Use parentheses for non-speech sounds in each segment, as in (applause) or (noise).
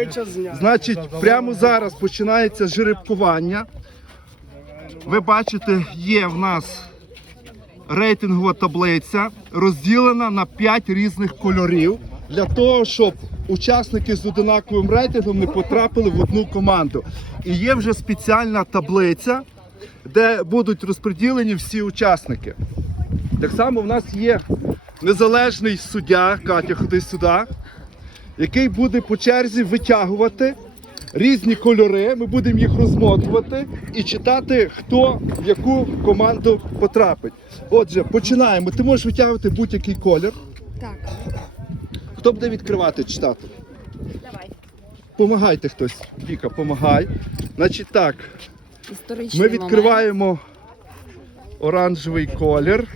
Обличчя зняти. Значить, прямо зараз починається жеребкування. Ви бачите, є в нас рейтингова таблиця, розділена на 5 різних кольорів для того, щоб учасники з одинаковим рейтингом не потрапили в одну команду. І є вже спеціальна таблиця, де будуть розподілені всі учасники. Так само в нас є незалежний суддя, Катя, ходи сюди, який буде по черзі витягувати різні кольори. Ми будемо їх розмотувати і читати, хто в яку команду потрапить. Отже, починаємо. Ти можеш витягувати будь-який колір. Так, Хто буде відкривати читати? давай. Помагайте хтось. Віка, помагай. Значить так, Історичний ми момент. відкриваємо оранжевий колір.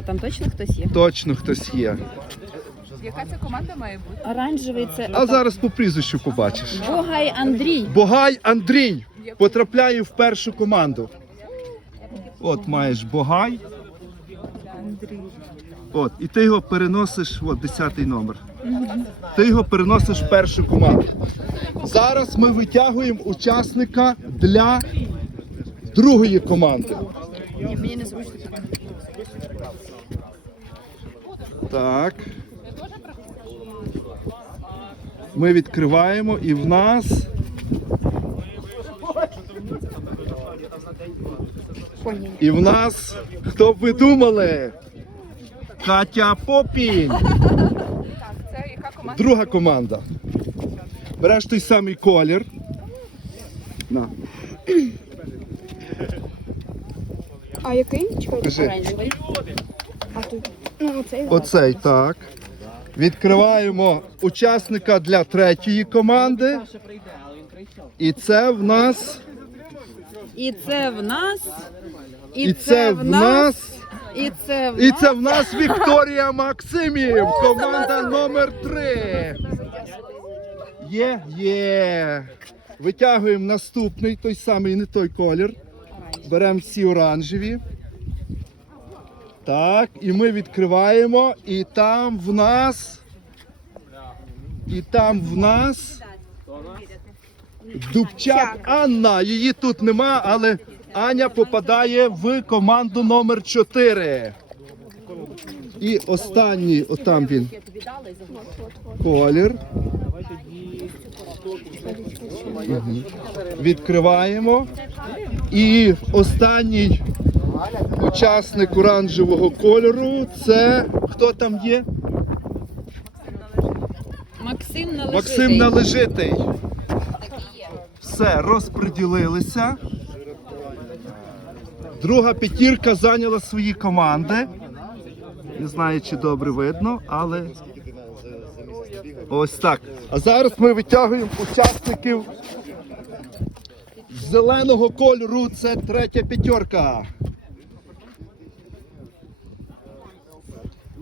А там точно хтось є? Точно хтось є. Яка це команда має бути? Оранжевий це А зараз по прізвищу побачиш. Богай Андрій. Богай Андрій потрапляє в першу команду. От маєш Богай. От, і ти його переносиш, от 10 номер. Ти його переносиш в першу команду. Зараз ми витягуємо учасника для другої команди. Мені не зручно. Так. Ми відкриваємо і в нас. І в нас, хто б ви думали? Катя Попінь. Друга команда. Береш той самий колір. На, А який? Чекай, Кажи. оранжевий. А тут. Ну, оцей. оцей так. Відкриваємо учасника для третьої команди. І це в нас. І це в нас. І це в нас. І це в І нас. це в нас Вікторія Максимів, команда номер 3 Є, є. Витягуємо наступний, той самий, не той колір. Беремо всі оранжеві. Так, і ми відкриваємо, і там в нас. І там в нас. Дубчак Анна. Її тут нема, але Аня попадає в команду номер 4. І останній, отам він. Колір. Мгм. Відкриваємо. І останній учасник оранжевого кольору це хто там є? Максим належитий. Максим Належитий. Все, розподілилися. Друга п'ятірка зайняла свої команди. Не знаю, чи добре видно, але ось так. А зараз ми витягуємо учасників зеленого кольору. Це третя п'ятерка.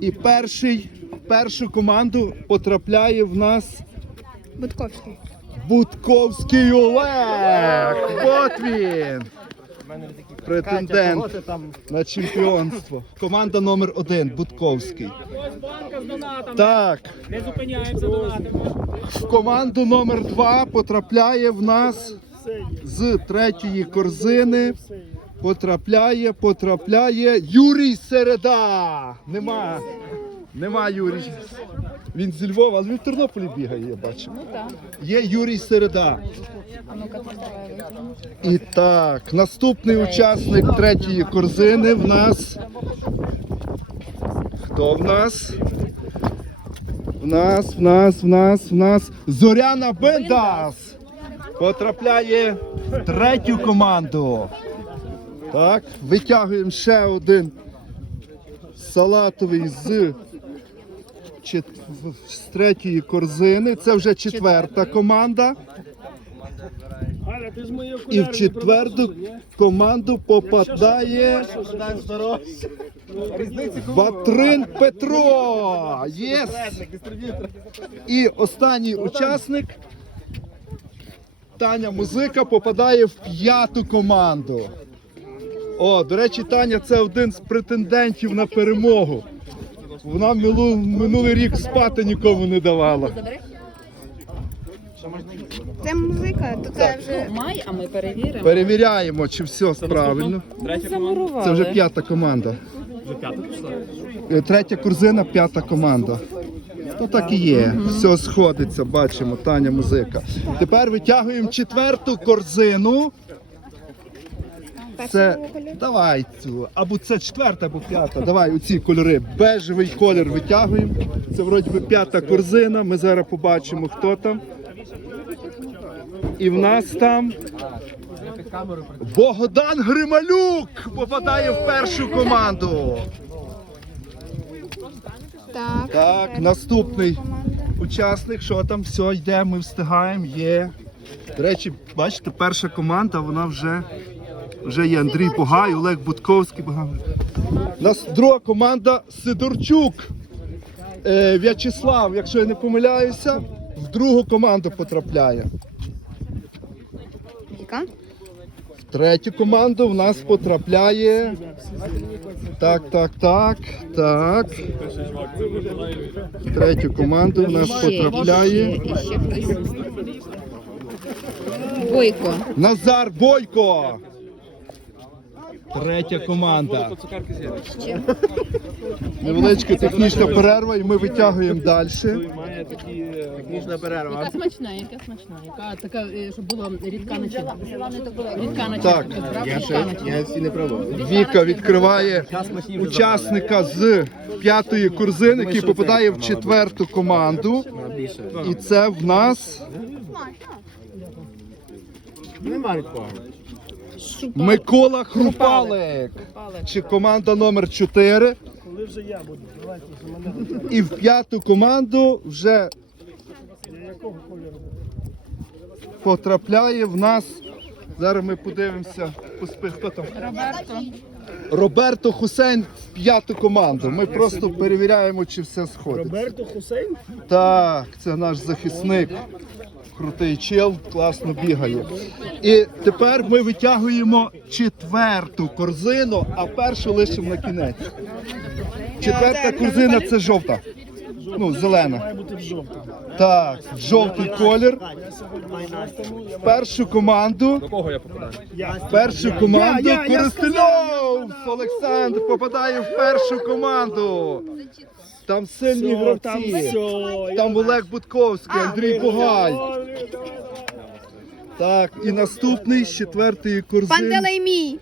І перший, першу команду потрапляє в нас Будковський. Будковський Олег. От він. Претендент на чемпіонство. Команда номер один Будковський. Так. Не зупиняємося донатимо. В команду номер два потрапляє в нас з третьої корзини. Потрапляє, потрапляє Юрій Середа. Нема. Нема Юрій. Він зі Львова, але він в Тернополі бігає, я бачу. Є Юрій Середа. І так, наступний учасник третьої корзини в нас. Хто в нас? В нас, в нас, в нас, в нас Зоряна Бендас потрапляє в третю команду. Так, витягуємо ще один салатовий з, чет- з третьої корзини. Це вже четверта команда. І в четверту команду попадає Ватрин Петро. Єс! І останній учасник Таня Музика попадає в п'яту команду. О, до речі, Таня це один з претендентів на перемогу. Вона минулий, минулий рік спати нікому не давала. Це музика, то це вже. Май, а ми перевіримо. Перевіряємо, чи все правильно. Це вже п'ята команда. Е, Третя корзина, п'ята команда. То так і є. Все сходиться, бачимо, Таня музика. Тепер витягуємо четверту корзину. Це давай цю. Або це четверта, або п'ята. Давай оці кольори. Бежевий колір витягуємо. Це вроді би п'ята корзина. Ми зараз побачимо, хто там. І в нас там Богдан Грималюк попадає в першу команду. Так. Так, наступний учасник, що там, все, йде, ми встигаємо, є. До речі, бачите, перша команда, вона вже, вже є Андрій Бугай, Олег Будковський. Бугай. У нас друга команда Сидорчук. Е, В'ячеслав, якщо я не помиляюся, в другу команду потрапляє. Яка? В третю команду в нас потрапляє. Так, так, так, так. В третю команду в нас потрапляє. Бойко. Назар Бойко. Третя команда. Невеличка технічна перерва, і ми витягуємо далі. Яка смачна, яка смачна, яка така, е, щоб було рідка начинка. Рідка начинка. Так. Рідка начинка. Віка відкриває учасника з п'ятої корзини, який попадає в четверту команду. І це в нас Микола Хрупалик. Чи команда номер 4. Коли вже я буду І в п'яту команду вже потрапляє в нас. Зараз ми подивимося, хто там. Роберто. Роберто Хусейн в п'яту команду. Ми просто перевіряємо, чи все сходить. Роберто Хусейн? Так, це наш захисник. Крутий чел, класно бігає. І тепер ми витягуємо четверту корзину, а першу лишимо на кінець. Четверта корзина це жовта. Ну, зелена. Має бути жовта. Так, жовтий колір. В першу команду. До кого я попадаю? В першу команду Я, Олександр попадає в першу команду. Там сильні Все, там гравці. все. Там Олег Будковський, Андрій Бугай. Так, і наступний з четвертої корзини. Пантелеймій.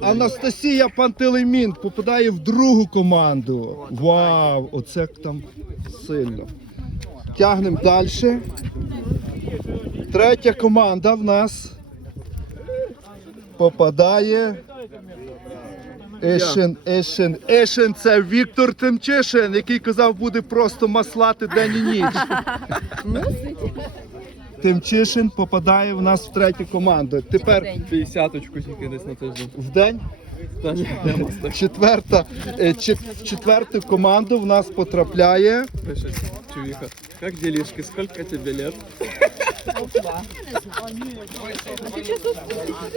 Анастасія Пантелеймін попадає в другу команду. Вау, оце там сильно. Тягнемо далі. Третя команда в нас попадає. Ешен, Ешен, Ешен це Віктор Тимчишин, який казав, буде просто маслати день і ніч. (laughs) Тимчишин попадає в нас в третю команду. Тепер П'ятдесяточку тільки десь на тиждень. в день Та ні, Четверта, е, чет- в четверту команду в нас потрапляє пише чувіха. Як ділішки, скільки тебе лет?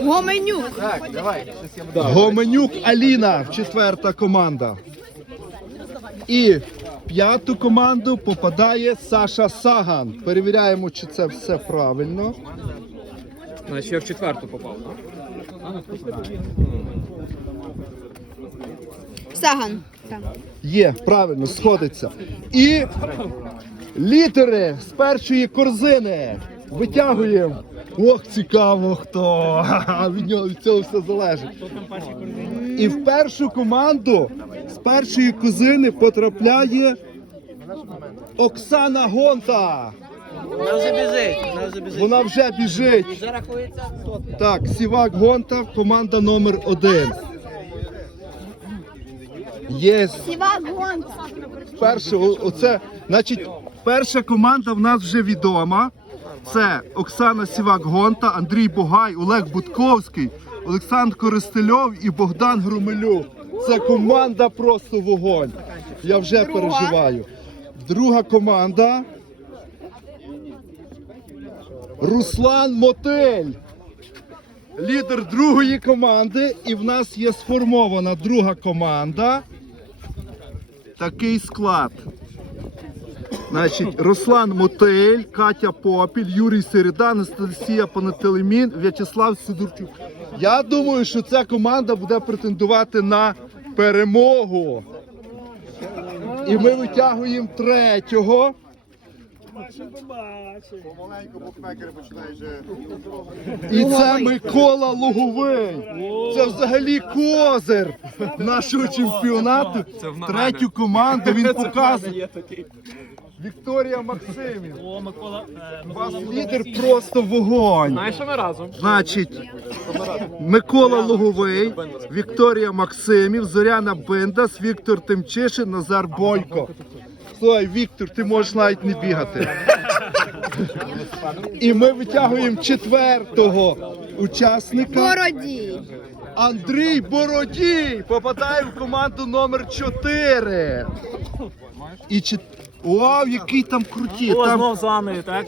Гоменюк. Гоменюк Аліна, четверта команда. І в п'яту команду попадає Саша Саган. Перевіряємо, чи це все правильно. Значить, я в четверту попав, так? Саган. Так. Є, правильно, сходиться. І літери з першої корзини. Витягуємо. Ох, цікаво хто. (laughs) Від нього від цього все залежить. І в першу команду з першої козини потрапляє Оксана Гонта. Вона вже біжить. Вона вже біжить. Вона вже. Так, Сівак Гонта, команда номер один. Є Сівак Гонт. перша, оце, значить, перша команда в нас вже відома. Це Оксана Сівак-Гонта, Андрій Бугай, Олег Будковський, Олександр Користельов і Богдан Грумелюк. Це команда просто вогонь. Я вже переживаю. Друга команда. Руслан Мотель. Лідер другої команди. І в нас є сформована друга команда. Такий склад. Значить, Руслан Мотиль, Катя Попіль, Юрій Середа, Анастасія Панателемін, В'ячеслав Сидорчук. Я думаю, що ця команда буде претендувати на перемогу. І ми витягуємо третього. І це Микола Луговий. Це взагалі козир нашого чемпіонату. Третю команду він показує. Вікторія Максимів. У вас лідер просто вогонь. Знаєш, що ми разом? Значить, Микола Луговий, Вікторія Максимів, Зоряна Бендас, Віктор Тимчишин, Назар Бойко. Слухай, Віктор, ти можеш навіть не бігати. І ми витягуємо четвертого учасника. Бородій. Андрій Бородій попадає в команду номер 4. І чет... Вау, який там круті. О, Там знов з вами, так?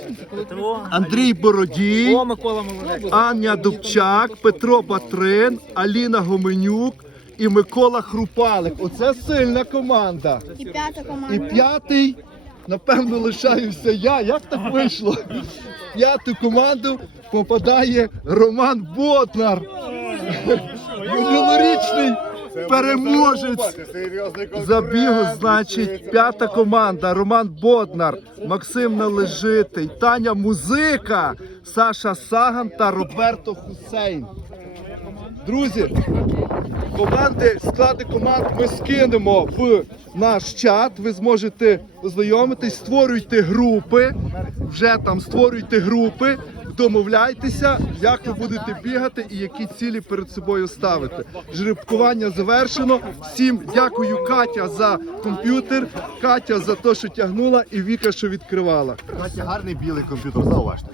Андрій Бородій. О, Микола молодець. Аня Дубчак, Петро Батрин, Аліна Гоменюк і Микола Хрупалик. Оце сильна команда. І п'ята І команда. п'ятий, напевно, лишаюся я. Як так вийшло? В П'яту команду попадає Роман Боднар. Минулорічний переможець забігу, значить, п'ята команда. Роман Боднар, Максим Належитий, Таня Музика, Саша Саган та Роберто Хусейн. Друзі, команди, склади команд ми скинемо в наш чат. Ви зможете ознайомитись, створюйте групи. Вже там створюйте групи, домовляйтеся, як ви будете бігати і які цілі перед собою ставити. Жеребкування завершено. Всім дякую, Катя, за комп'ютер, Катя за те, що тягнула, і Віка, що відкривала. Катя, Гарний білий комп'ютер, зауважте.